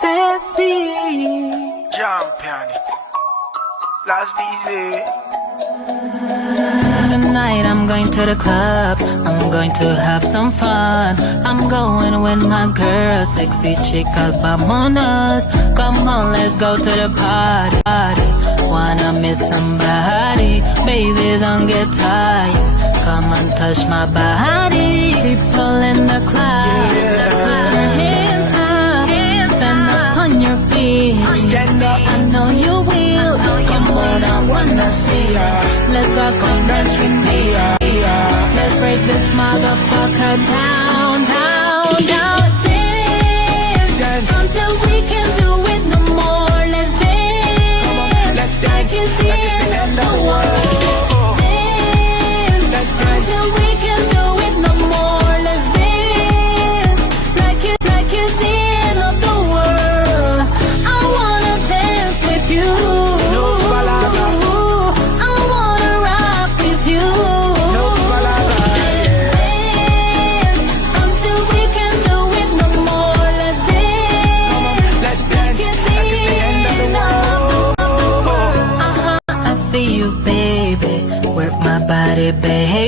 stay free. Jump on it. Last busy. Tonight I'm going to the club, I'm going to have some fun. I'm going with my girl, sexy chicas, vamonos. Come on, let's go to the party. Wanna meet somebody, baby, don't get tired. Come and touch my body. People in the club, put your hands up, stand up on your feet. Stand up. I know you will. Come on, I wanna see ya. Let's go, come dance with me. Let's break this motherfucker down, down, down. Dance until we can do it no more. Let's dance, Let's dance. like it's the end of the world. Dance until we can do it no more. Let's dance, like it's the end of the world. I wanna dance with you. No palabra. I wanna rock with you. No palabra. Dance until we can do it no more. Let's dance. Let's dance. Like it's the end of the world. I see you, baby. Work my body, baby.